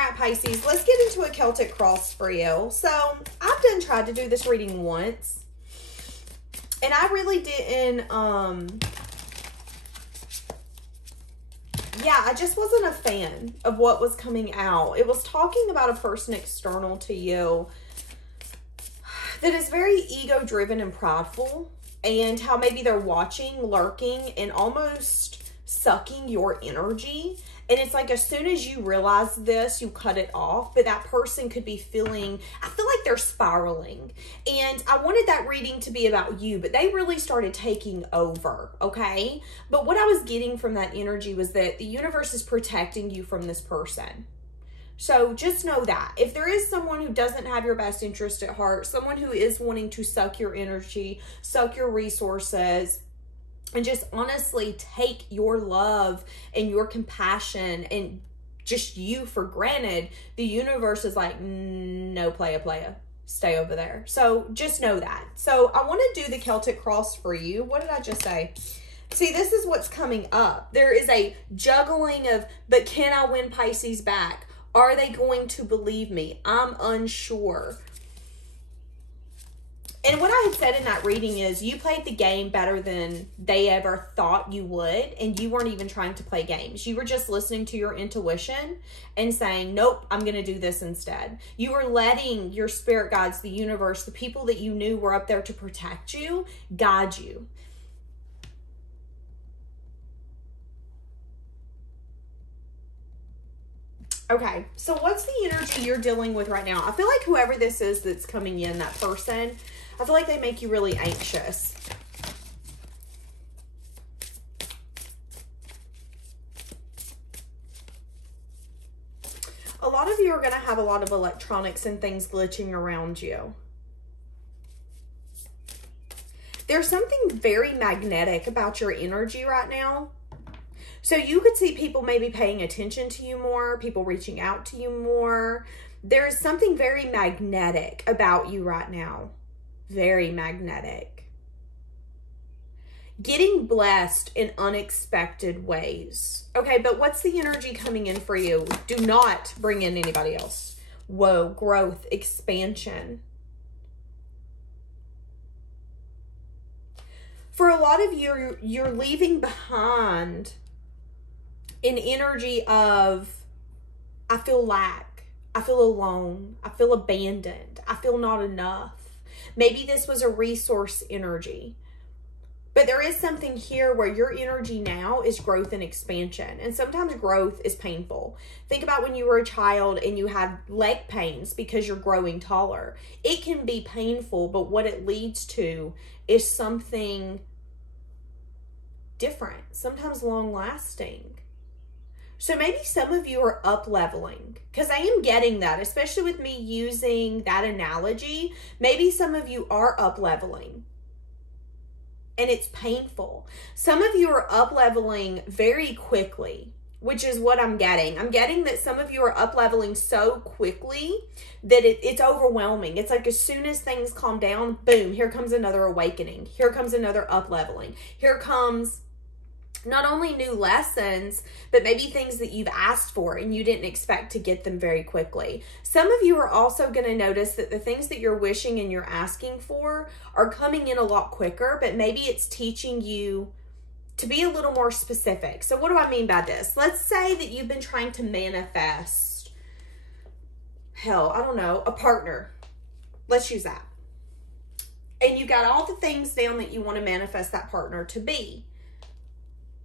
right, Pisces, let's get into a Celtic cross for you. So, I've tried to do this reading once. And I really didn't, yeah, I just wasn't a fan of what was coming out. It was talking about a person external to you that is very ego-driven and prideful, and how maybe they're watching, lurking, and almost sucking your energy. And it's like as soon as you realize this, you cut it off. But that person could be feeling, I feel like they're spiraling. And I wanted that reading to be about you, but they really started taking over, okay? But what I was getting from that energy was that the universe is protecting you from this person. So just know that. If there is someone who doesn't have your best interest at heart, someone who is wanting to suck your energy, suck your resources, and just honestly take your love and your compassion and just you for granted, the universe is like, no, playa. Stay over there. So just know that. So I want to do the Celtic cross for you. What did I just say? See, this is what's coming up. There is a juggling of, but can I win Pisces back? Are they going to believe me? I'm unsure. And what I had said in that reading is you played the game better than they ever thought you would. And you weren't even trying to play games. You were just listening to your intuition and saying, nope, I'm going to do this instead. You were letting your spirit guides, the universe, the people that you knew were up there to protect you, guide you. Okay, so what's the energy you're dealing with right now? I feel like whoever this is that's coming in, that person, I feel like they make you really anxious. A lot of you are going to have a lot of electronics and things glitching around you. There's something very magnetic about your energy right now. So you could see people maybe paying attention to you more, people reaching out to you more. There is something very magnetic about you right now. Very magnetic. Getting blessed in unexpected ways. Okay, but what's the energy coming in for you? Do not bring in anybody else. Whoa, growth, expansion. For a lot of you, you're leaving behind an energy of, I feel lack, I feel alone, I feel abandoned, I feel not enough. Maybe this was a resource energy. But there is something here where your energy now is growth and expansion. And sometimes growth is painful. Think about when you were a child and you had leg pains because you're growing taller. It can be painful, but what it leads to is something different, sometimes long lasting. So maybe some of you are up leveling, because I am getting that, especially with me using that analogy. Maybe some of you are up leveling and it's painful. Some of you are up leveling very quickly, which is what I'm getting. I'm getting that some of you are up leveling so quickly that it's overwhelming. It's like as soon as things calm down, boom, here comes another awakening. Here comes another up leveling. Here comes not only new lessons, but maybe things that you've asked for and you didn't expect to get them very quickly. Some of you are also going to notice that the things that you're wishing and you're asking for are coming in a lot quicker, but maybe it's teaching you to be a little more specific. So what do I mean by this? Let's say that you've been trying to manifest, hell, I don't know, a partner. Let's use that. And you got all the things down that you want to manifest that partner to be.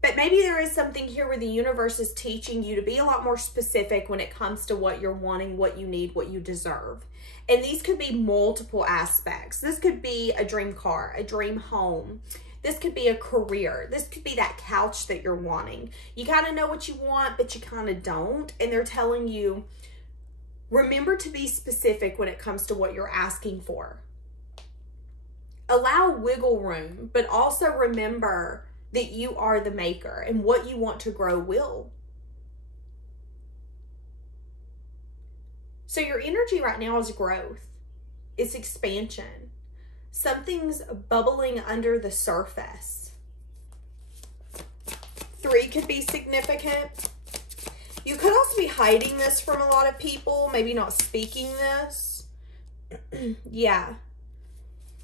But maybe there is something here where the universe is teaching you to be a lot more specific when it comes to what you're wanting, what you need, what you deserve. And these could be multiple aspects. This could be a dream car, a dream home. This could be a career. This could be that couch that you're wanting. You kind of know what you want, but you kind of don't. And they're telling you, remember to be specific when it comes to what you're asking for. Allow wiggle room, but also remember that you are the maker and what you want to grow will. So your energy right now is growth. It's expansion. Something's bubbling under the surface. 3 could be significant. You could also be hiding this from a lot of people, maybe not speaking this. Yeah.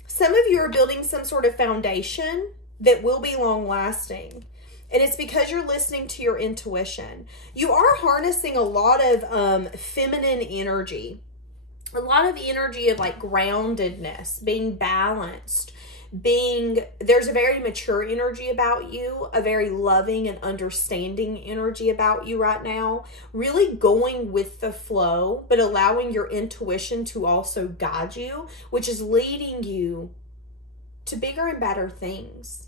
Some of you are building some sort of foundation that will be long lasting. And it's because you're listening to your intuition. You are harnessing a lot of feminine energy. A lot of energy of like groundedness, being balanced, there's a very mature energy about you, a very loving and understanding energy about you right now. Really going with the flow, but allowing your intuition to also guide you, which is leading you to bigger and better things.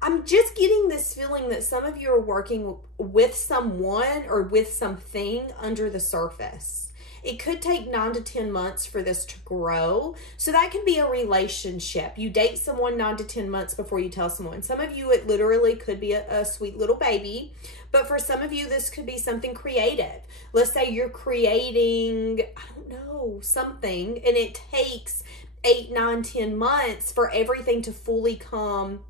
I'm just getting this feeling that some of you are working with someone or with something under the surface. It could take 9 to 10 months for this to grow. So that could be a relationship. You date someone 9 to 10 months before you tell someone. Some of you, it literally could be a sweet little baby. But for some of you, this could be something creative. Let's say you're creating, I don't know, something. And it takes 8, 9, 10 months for everything to fully come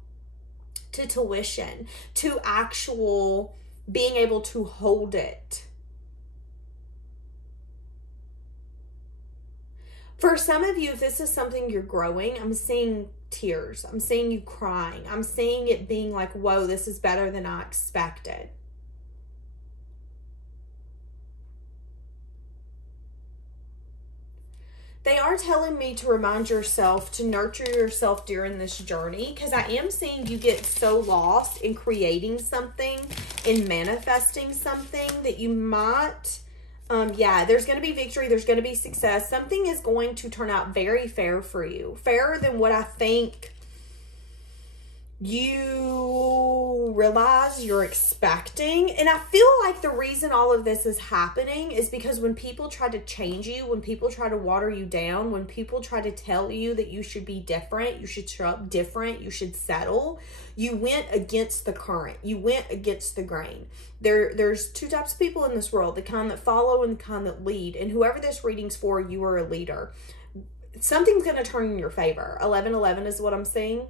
to tuition, to actual being able to hold it. For some of you, if this is something you're growing, I'm seeing tears. I'm seeing you crying. I'm seeing it being like, whoa, this is better than I expected. They are telling me to remind yourself to nurture yourself during this journey, because I am seeing you get so lost in creating something, in manifesting something, that you might... yeah, there's going to be victory. There's going to be success. Something is going to turn out very fair for you. Fairer than what I think you realize you're expecting. And I feel like the reason all of this is happening is because when people try to change you, when people try to water you down, when people try to tell you that you should be different, you should show up different, you should settle, you went against the current. You went against the grain. There's two types of people in this world, the kind that follow and the kind that lead. And whoever this reading's for, you are a leader. Something's going to turn in your favor. 11-11 is what I'm seeing,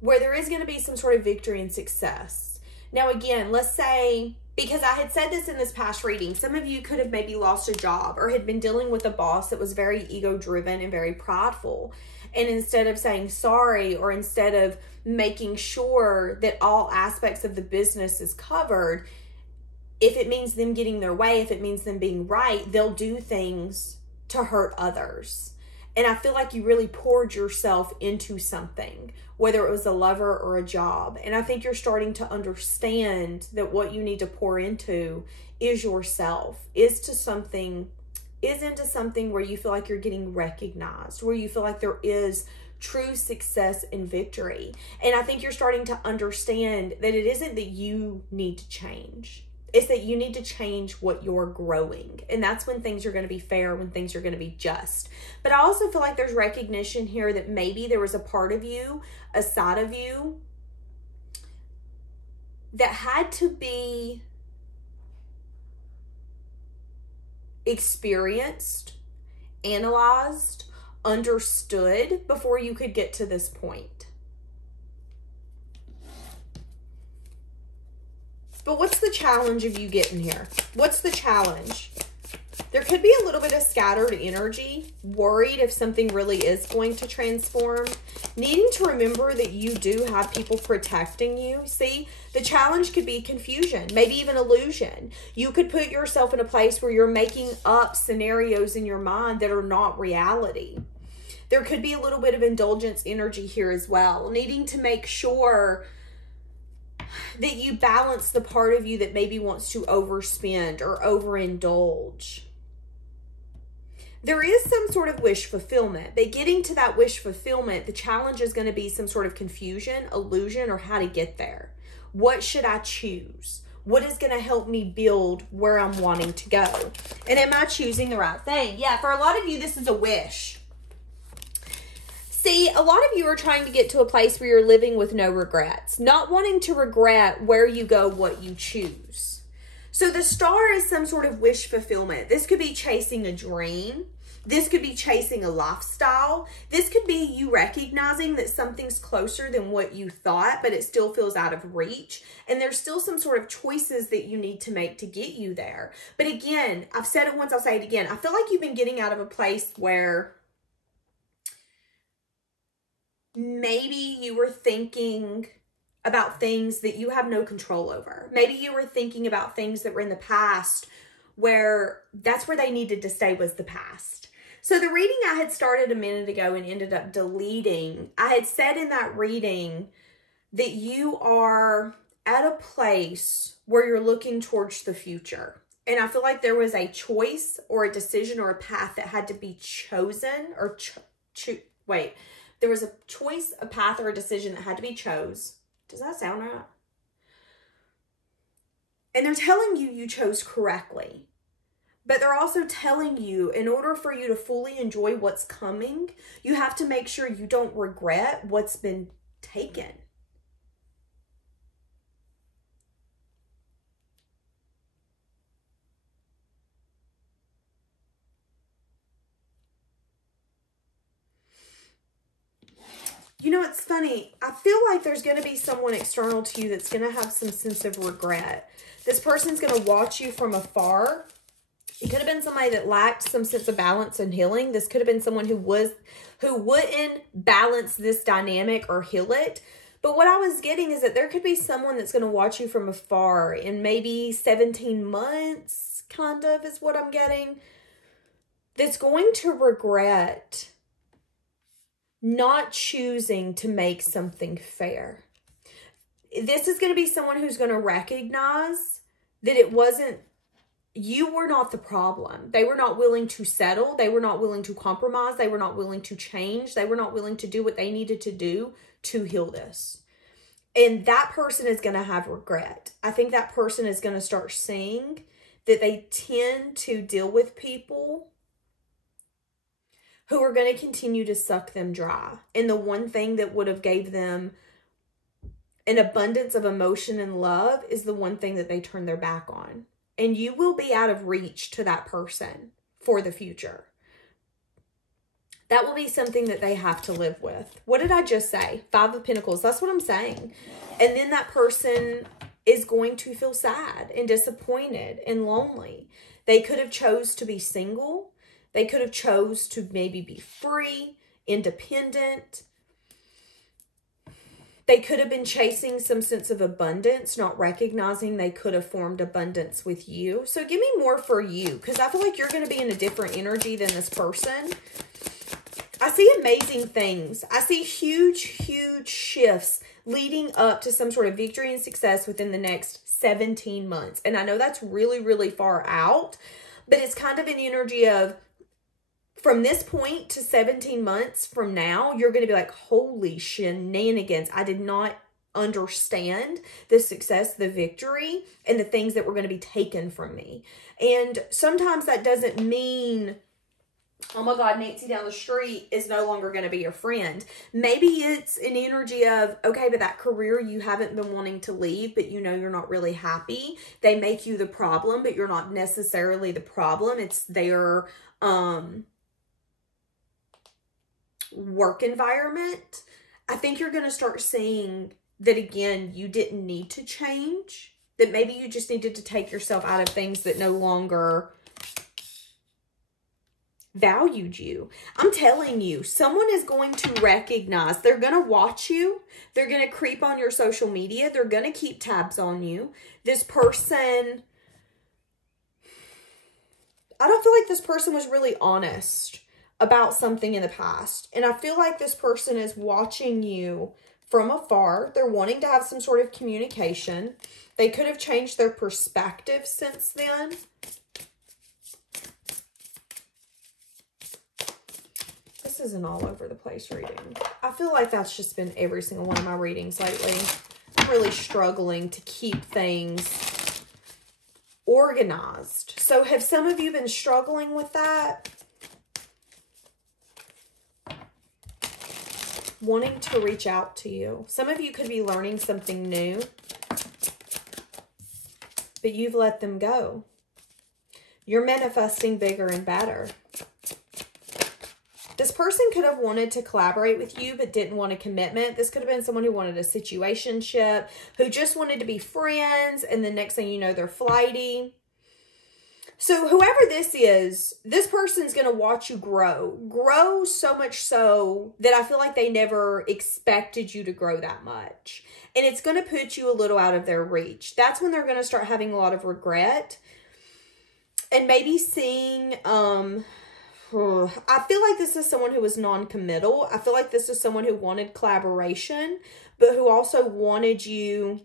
where there is going to be some sort of victory and success. Now, again, let's say, because I had said this in this past reading, some of you could have maybe lost a job or had been dealing with a boss that was very ego-driven and very prideful. And instead of saying sorry, or instead of making sure that all aspects of the business is covered, if it means them getting their way, if it means them being right, they'll do things to hurt others. And I feel like you really poured yourself into something, whether it was a lover or a job. And I think you're starting to understand that what you need to pour into is yourself, is into something where you feel like you're getting recognized, where you feel like there is true success and victory. And I think you're starting to understand that it isn't that you need to change. It's that you need to change what you're growing. And that's when things are going to be fair, when things are going to be just. But I also feel like there's recognition here that maybe there was a part of you, a side of you, that had to be experienced, analyzed, understood before you could get to this point. But what's the challenge of you getting here? What's the challenge? There could be a little bit of scattered energy, worried if something really is going to transform, needing to remember that you do have people protecting you. See, the challenge could be confusion, maybe even illusion. You could put yourself in a place where you're making up scenarios in your mind that are not reality. There could be a little bit of indulgence energy here as well, needing to make sure that you balance the part of you that maybe wants to overspend or overindulge. There is some sort of wish fulfillment, but getting to that wish fulfillment, the challenge is going to be some sort of confusion, illusion, or how to get there. What should I choose? What is going to help me build where I'm wanting to go? And am I choosing the right thing? Yeah, for a lot of you, this is a wish. See, a lot of you are trying to get to a place where you're living with no regrets, not wanting to regret where you go, what you choose. So the star is some sort of wish fulfillment. This could be chasing a dream. This could be chasing a lifestyle. This could be you recognizing that something's closer than what you thought, but it still feels out of reach. And there's still some sort of choices that you need to make to get you there. But again, I've said it once, I'll say it again. I feel like you've been getting out of a place where maybe you were thinking about things that you have no control over. Maybe you were thinking about things that were in the past where that's where they needed to stay, was the past. So the reading I had started a minute ago and ended up deleting, I had said in that reading that you are at a place where you're looking towards the future. And I feel like there was a choice or a decision or a path that had to be chosen or there was a choice, a path, or a decision that had to be chose. Does that sound right? And they're telling you you chose correctly. But they're also telling you, in order for you to fully enjoy what's coming, you have to make sure you don't regret what's been taken. You know, it's funny. I feel like there's going to be someone external to you that's going to have some sense of regret. This person's going to watch you from afar. It could have been somebody that lacked some sense of balance and healing. This could have been someone who wouldn't balance this dynamic or heal it. But what I was getting is that there could be someone that's going to watch you from afar in maybe 17 months, kind of, is what I'm getting, that's going to regret not choosing to make something fair. This is going to be someone who's going to recognize that it wasn't, you were not the problem. They were not willing to settle. They were not willing to compromise. They were not willing to change. They were not willing to do what they needed to do to heal this. And that person is going to have regret. I think that person is going to start seeing that they tend to deal with people who are going to continue to suck them dry. And the one thing that would have gave them an abundance of emotion and love is the one thing that they turn their back on. And you will be out of reach to that person for the future. That will be something that they have to live with. What did I just say? 5 of Pentacles. That's what I'm saying. And then that person is going to feel sad and disappointed and lonely. They could have chose to be single. They could have chose to maybe be free, independent. They could have been chasing some sense of abundance, not recognizing they could have formed abundance with you. So give me more for you, because I feel like you're going to be in a different energy than this person. I see amazing things. I see huge, huge shifts leading up to some sort of victory and success within the next 17 months. And I know that's really, really far out, but it's kind of an energy of, from this point to 17 months from now, you're going to be like, holy shenanigans. I did not understand the success, the victory, and the things that were going to be taken from me. And sometimes that doesn't mean, oh my God, Nancy down the street is no longer going to be your friend. Maybe it's an energy of, okay, but that career you haven't been wanting to leave, but you know you're not really happy. They make you the problem, but you're not necessarily the problem. It's their work environment. I think you're going to start seeing that, again, you didn't need to change, that maybe you just needed to take yourself out of things that no longer valued you. I'm telling you, someone is going to recognize, they're going to watch you. They're going to creep on your social media. They're going to keep tabs on you. This person, I don't feel like this person was really honest about something in the past. And I feel like this person is watching you from afar. They're wanting to have some sort of communication. They could have changed their perspective since then. This is an all over the place reading. I feel like that's just been every single one of my readings lately. I'm really struggling to keep things organized. So have some of you been struggling with that? Wanting to reach out to you. Some of you could be learning something new, but you've let them go. You're manifesting bigger and better. person could have wanted to collaborate with you but didn't want a commitment. This could have been someone who wanted a situationship, who just wanted to be friends, and the next thing you know, they're flighty. So whoever this is, this person's going to watch you grow. Grow so much so that I feel like they never expected you to grow that much. And it's going to put you a little out of their reach. That's when they're going to start having a lot of regret. And maybe seeing, I feel like this is someone who was non-committal. I feel like this is someone who wanted collaboration, but who also wanted you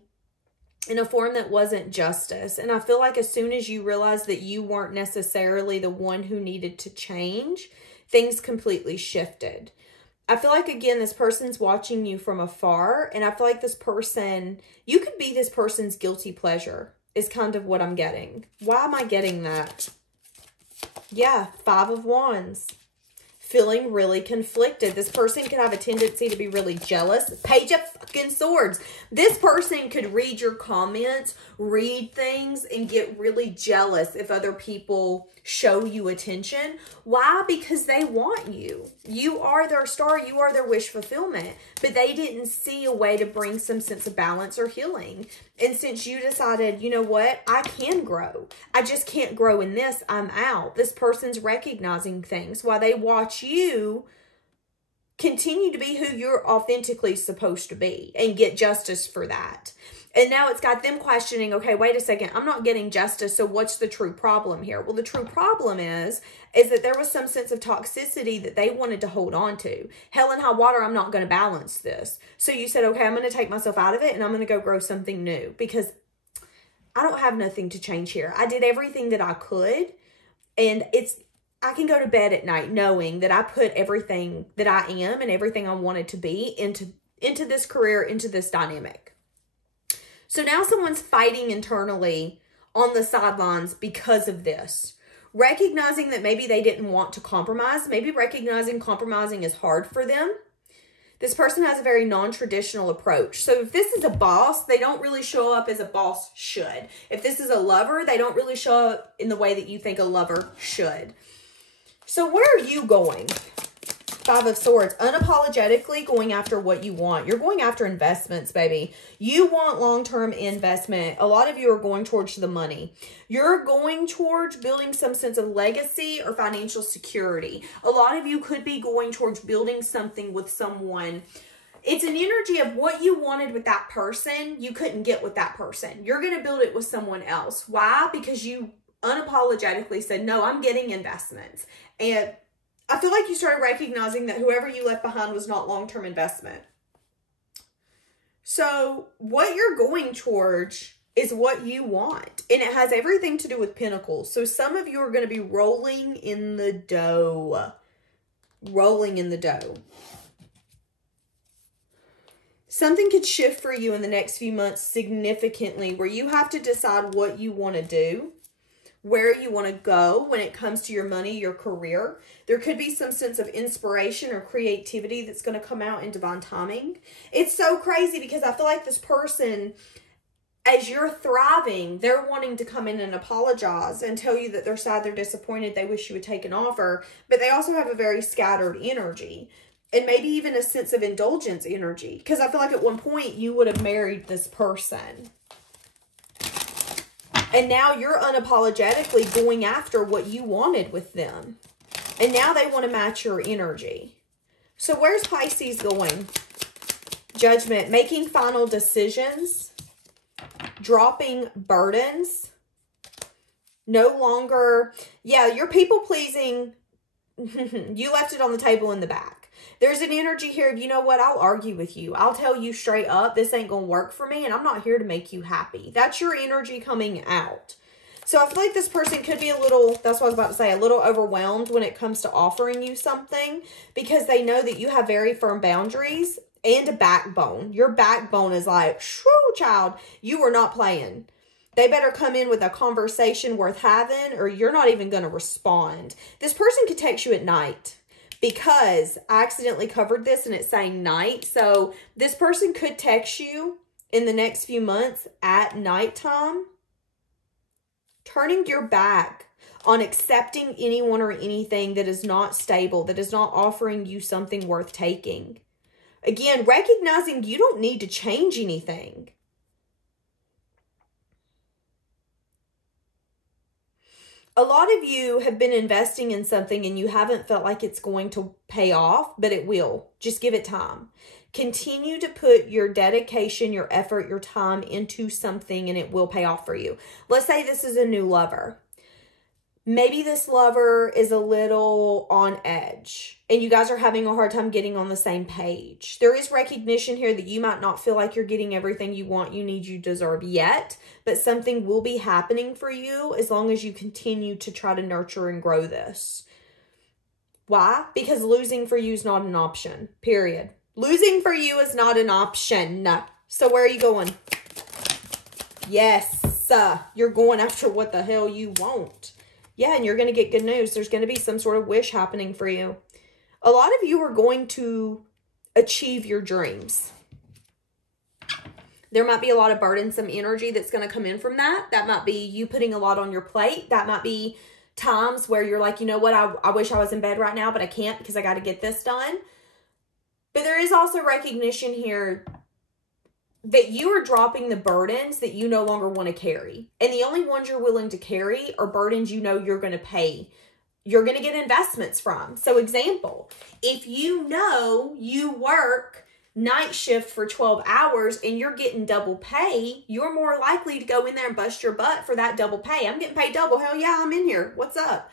in a form that wasn't justice. And I feel like as soon as you realized that you weren't necessarily the one who needed to change, things completely shifted. I feel like, again, this person's watching you from afar, and I feel like this person, you could be this person's guilty pleasure, is kind of what I'm getting. Why am I getting that? Yeah, 5 of Wands. Feeling really conflicted. This person could have a tendency to be really jealous. Page of fucking Swords. This person could read your comments, read things, and get really jealous if other people show you attention. Why? Because they want you. You are their star. You are their wish fulfillment. But they didn't see a way to bring some sense of balance or healing. And since you decided, you know what? I can grow. I just can't grow in this. I'm out. This person's recognizing things while they watch you continue to be who you're authentically supposed to be and get justice for that. And now it's got them questioning, okay, wait a second, I'm not getting justice, so what's the true problem here? Well, the true problem is that there was some sense of toxicity that they wanted to hold on to. Hell and high water, I'm not going to balance this. So you said, okay, I'm going to take myself out of it and I'm going to go grow something new because I don't have nothing to change here. I did everything that I could, and I can go to bed at night knowing that I put everything that I am and everything I wanted to be into this career, into this dynamic. So now someone's fighting internally on the sidelines because of this. Recognizing that maybe they didn't want to compromise. Maybe recognizing compromising is hard for them. This person has a very non-traditional approach. So if this is a boss, they don't really show up as a boss should. If this is a lover, they don't really show up in the way that you think a lover should. So where are you going? 5 of Swords, unapologetically going after what you want. You're going after investments, baby. You want long-term investment. A lot of you are going towards the money. You're going towards building some sense of legacy or financial security. A lot of you could be going towards building something with someone. It's an energy of what you wanted with that person, you couldn't get with that person. You're going to build it with someone else. Why? Because you unapologetically said, no, I'm getting investments. And I feel like you started recognizing that whoever you left behind was not long-term investment. So what you're going towards is what you want. And it has everything to do with Pentacles. So some of you are going to be rolling in the dough. Rolling in the dough. Something could shift for you in the next few months significantly where you have to decide what you want to do, where you want to go when it comes to your money, your career. There could be some sense of inspiration or creativity that's going to come out in divine timing. It's so crazy because I feel like this person, as you're thriving, they're wanting to come in and apologize and tell you that they're sad, they're disappointed, they wish you would take an offer, but they also have a very scattered energy and maybe even a sense of indulgence energy because I feel like at one point you would have married this person. And now you're unapologetically going after what you wanted with them. And now they want to match your energy. So where's Pisces going? Judgment, making final decisions, dropping burdens, no longer, yeah, you're people pleasing. You left it on the table in the back. There's an energy here of, you know what, I'll argue with you. I'll tell you straight up, this ain't going to work for me, and I'm not here to make you happy. That's your energy coming out. So I feel like this person could be a little, that's what I was about to say, a little overwhelmed when it comes to offering you something because they know that you have very firm boundaries and a backbone. Your backbone is like, shoo, child, you are not playing. They better come in with a conversation worth having or you're not even going to respond. This person could text you at night. Because I accidentally covered this and it's saying night. So this person could text you in the next few months at nighttime. turning your back on accepting anyone or anything that is not stable, that is not offering you something worth taking. Again, recognizing you don't need to change anything. A lot of you have been investing in something and you haven't felt like it's going to pay off, but it will. Just give it time. Continue to put your dedication, your effort, your time into something and it will pay off for you. Let's say this is a new lover. Maybe this lover is a little on edge and you guys are having a hard time getting on the same page. There is recognition here that you might not feel like you're getting everything you want, you need, you deserve yet, but something will be happening for you as long as you continue to try to nurture and grow this. Why? Because losing for you is not an option, period. Losing for you is not an option. So where are you going? Yes, you're going after what the hell you want. Yeah, and you're going to get good news. There's going to be some sort of wish happening for you. A lot of you are going to achieve your dreams. There might be a lot of burdensome energy that's going to come in from that. That might be you putting a lot on your plate. That might be times where you're like, you know what, I wish I was in bed right now, but I can't because I got to get this done. But there is also recognition here that you are dropping the burdens that you no longer want to carry. And the only ones you're willing to carry are burdens you know you're going to pay. You're going to get investments from. So example, if you know you work night shift for 12 hours and you're getting double pay, you're more likely to go in there and bust your butt for that double pay. I'm getting paid double. Hell yeah, I'm in here. What's up?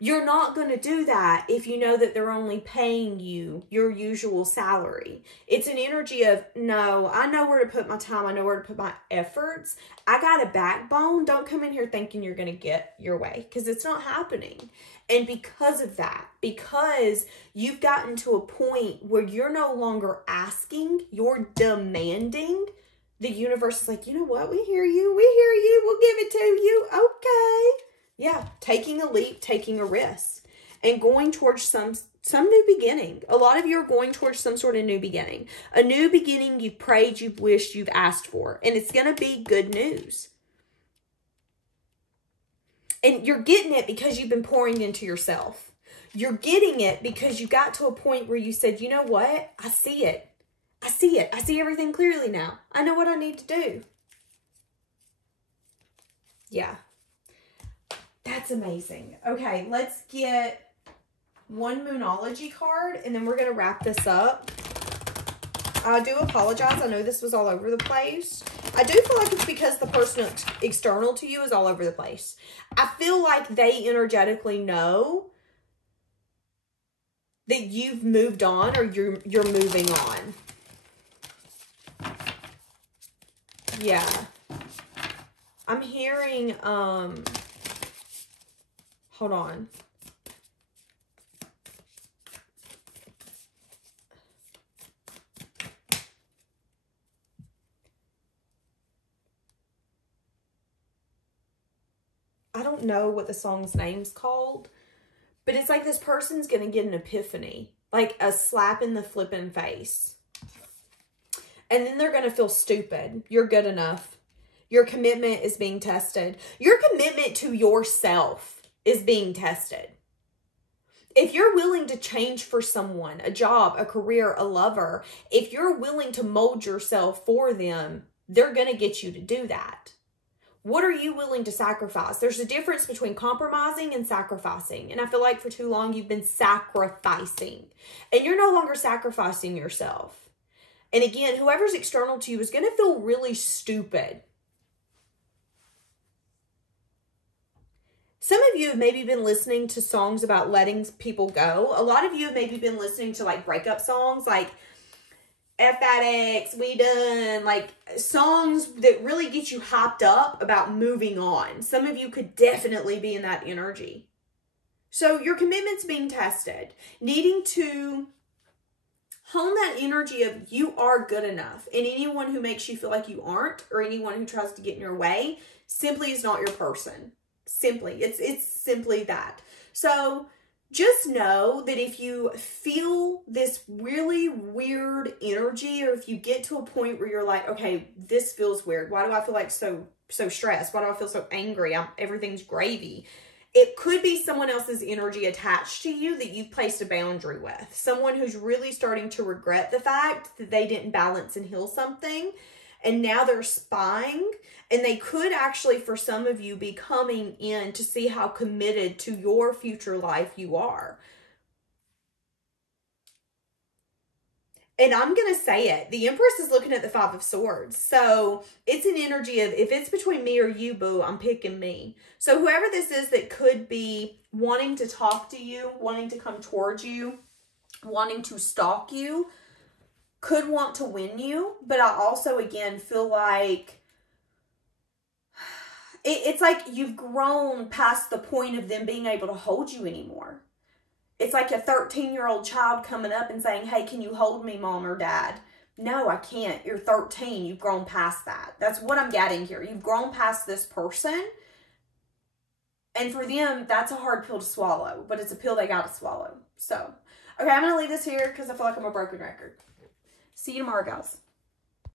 You're not going to do that if you know that they're only paying you your usual salary. It's an energy of, no, I know where to put my time. I know where to put my efforts. I got a backbone. Don't come in here thinking you're going to get your way because it's not happening. And because of that, because you've gotten to a point where you're no longer asking, you're demanding, the universe is like, you know what? We hear you. We hear you. We'll give it to you. Okay. Yeah, taking a leap, taking a risk, and going towards some new beginning. A lot of you are going towards some sort of new beginning. A new beginning you've prayed, you've wished, you've asked for, and it's going to be good news. And you're getting it because you've been pouring into yourself. You're getting it because you got to a point where you said, you know what? I see it. I see it. I see everything clearly now. I know what I need to do. Yeah. That's amazing. Okay, let's get one Moonology card, and then we're going to wrap this up. I do apologize. I know this was all over the place. I do feel like it's because the person external to you is all over the place. I feel like they energetically know that you've moved on or you're moving on. Yeah. I'm hearing, hold on. I don't know what the song's name's called, but it's like this person's going to get an epiphany, like a slap in the flippin' face. And then they're going to feel stupid. You're good enough. Your commitment is being tested. Your commitment to yourself is being tested. If you're willing to change for someone, a job, a career, a lover, if you're willing to mold yourself for them, they're going to get you to do that. What are you willing to sacrifice? There's a difference between compromising and sacrificing. And I feel like for too long you've been sacrificing. And you're no longer sacrificing yourself. And again, whoever's external to you is going to feel really stupid. Some of you have maybe been listening to songs about letting people go. A lot of you have maybe been listening to like breakup songs, like F that X, we done, like songs that really get you hyped up about moving on. Some of you could definitely be in that energy. So your commitment's being tested. Needing to hone that energy of you are good enough. And anyone who makes you feel like you aren't, or anyone who tries to get in your way, simply is not your person. Simply. It's simply that. So just know that if you feel this really weird energy, or if you get to a point where you're like, okay, this feels weird. Why do I feel like so so stressed? Why do I feel so angry? Everything's gravy. It could be someone else's energy attached to you that you've placed a boundary with. Someone who's really starting to regret the fact that they didn't balance and heal something. And now they're spying. And they could actually, for some of you, be coming in to see how committed to your future life you are. And I'm going to say it. The Empress is looking at the Five of Swords. So it's an energy of, if it's between me or you, boo, I'm picking me. So whoever this is that could be wanting to talk to you, wanting to come towards you, wanting to stalk you, could want to win you. But I also, again, feel like it's like you've grown past the point of them being able to hold you anymore. It's like a 13-year-old child coming up and saying, hey, can you hold me, mom or dad? No, I can't. You're 13. You've grown past that. That's what I'm getting here. You've grown past this person. And for them, that's a hard pill to swallow. But it's a pill they got to swallow. So, okay, I'm going to leave this here because I feel like I'm a broken record. See you tomorrow, guys.